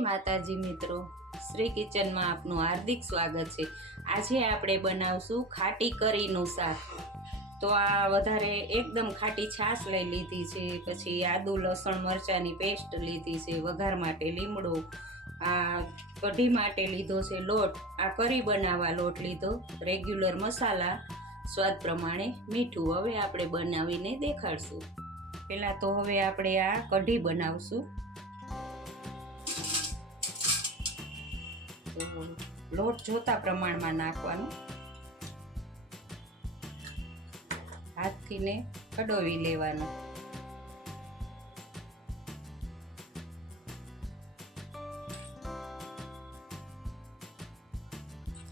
માતાજી મિત્રો, શ્રી કિચનમાં આપનું હાર્દિક સ્વાગત છે। આજે આપણે બનાવશું ખાટી કરીનું શાક। તો આ વધારે એકદમ ખાટી છાશ લઈ લીધી છે, પછી આદુ લસણ મરચાંની પેસ્ટ લીધી છે, વઘાર માટે લીમડો, આ કઢી માટે લીધો છે લોટ, આ કરી બનાવવા લોટ લીધો, રેગ્યુલર મસાલા, સ્વાદ પ્રમાણે મીઠું। હવે આપણે બનાવીને દેખાડશું। પહેલાં તો હવે આપણે આ કઢી બનાવશું। તો લોટ જોતા પ્રમાણમાં નાખવાનો, હાથથી ને કડોવી લેવાનો।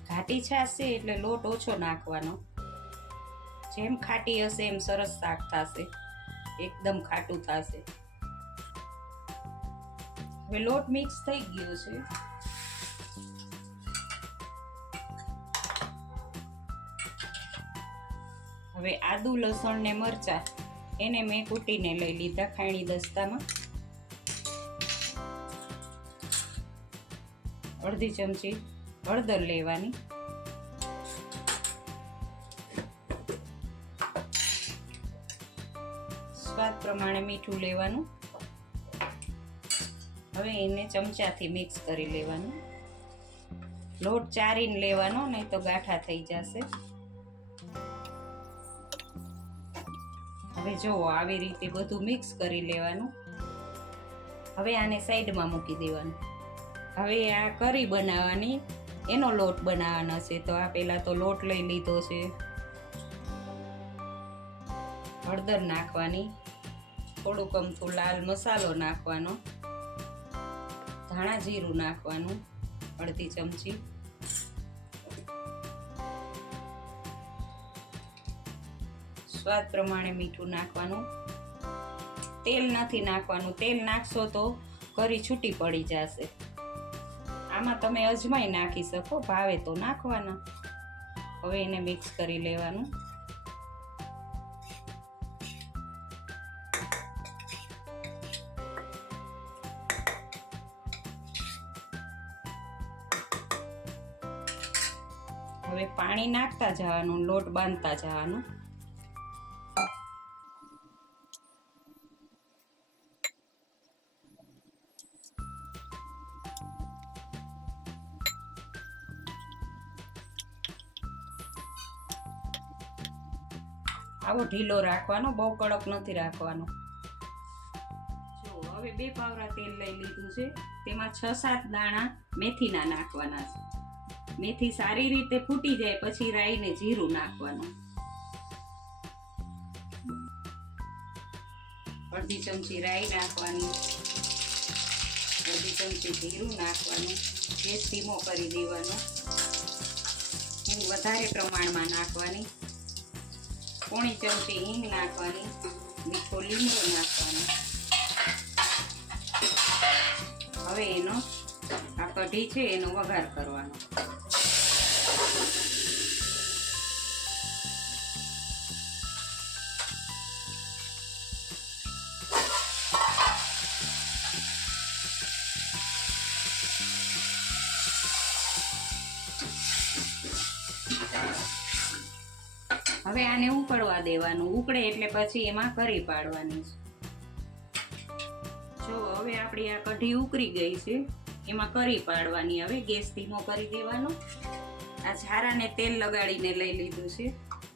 ઘાટી છાશ છે એટલે લોટ ઓછો નાખવાનો, જેમ ખાટી હશે એમ સરસ શાક થશે, એકદમ ખાટું થશે। હવે લોટ મિક્સ થઈ ગયો છે। હવે આદુ લસણ ને મરચાં એને મેં કૂટીને લઈ લીધા ખાયણી દસ્તામાં। અડધી ચમચી હળદર લેવાની, સ્વાદ પ્રમાણે મીઠું લેવાનું। હવે એને ચમચાથી મિક્સ કરી લેવાનું, લોટ ચારીને લેવાનો, નહીં તો ગાંઠા થઈ જશે। હવે જો આવી રીતે બધું મિક્સ કરી લેવાનું। હવે આને સાઈડમાં મૂકી દેવાનું। હવે આ કરી બનાવવાની, એનો લોટ બનાવવાનો છે। તો આ પહેલાં તો લોટ લઈ લીધો છે, હળદર નાખવાની, થોડુંક અમથું લાલ મસાલો નાખવાનો, ધાણા જીરું નાખવાનું અડધી ચમચી, સ્વાદ પ્રમાણે મીઠું નાખવાનું। તેલ નથી નાખવાનું, તેલ નાખશો તો કરી છૂટી પડી જશે। આમાં તમે અજમાઈ નાખી શકો, ભાવે તો નાખવાના। હવે એને મિક્સ કરી લેવાનું। હવે પાણી નાખતા જવાનું, લોટ બાંધતા જવાનું। આવો ઢીલો રાખવાનો, બહુ કડક નથી રાખવાનો। જો હવે 2 પાવરા તેલ લઈ લીધું છે, તેમાં 6-7 દાણા મેથીના નાખવાના છે। મેથી સારી રીતે ફૂટી જાય પછી રાઈ ને જીરું નાખવાનું, અડધી ચમચી રાઈ નાખવાની, અડધી ચમચી જીરું નાખવાનું, ગેસ ધીમો કરી દેવાનો, હિંગ વધારે પ્રમાણમાં નાખવાની, પોણી ચમચી હિંગ નાખવાની, મીઠો લીમડો નાખવાનો। હવે એનો આ કઢી છે એનો વઘાર કરવાનો। હવે આને ઉકળવા દેવાનું, ઉકળે એટલે પછી એમાં કરી પાડવાની છે। જો હવે આપણી આ કઢી ઉકળી ગઈ છે, એમાં કરી પાડવાની। હવે ગેસ ધીમો કરી દેવાનો। આ ઝારાને તેલ લગાડીને લઈ લીધું છે।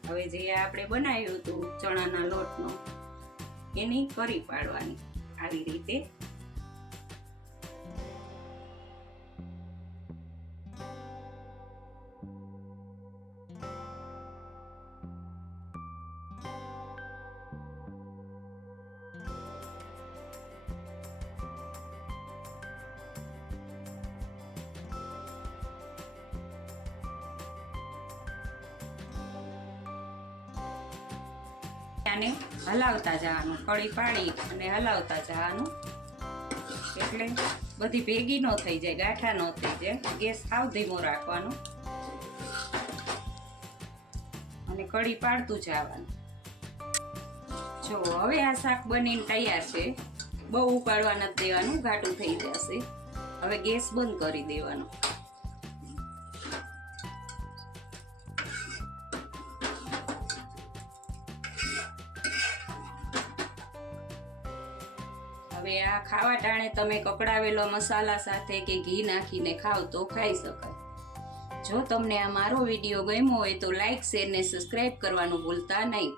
હવે જે આપણે બનાવ્યું હતું ચણાના લોટનો, એની કરી પાડવાની આવી રીતે। આને હલાવતા જવાનું, કળી પાડી અને હલાવતા જવાનું, એટલે બધી ભેગી ન થઈ જાય, ગાંઠા ન થઈ જાય। ગેસ સાવ ધીમો રાખવાનો અને કળી પાડતું જવાનું। જો હવે આ શાક બનીને તૈયાર છે। બહુ ઉકાળવા નથી દેવાનું, ઘાટું થઈ જશે। હવે ગેસ બંધ કરી દેવાનો. હવે આ ખાવા ટાણે તમે કકડાવેલો મસાલા સાથે કે ઘી નાખીને ખાવ તો ખાઈ શકાય. જો તમને આ મારો વિડીયો ગમ્યો હોય તો લાઈક, શેર ને સબસ્ક્રાઇબ કરવાનું ભૂલતા નહીં.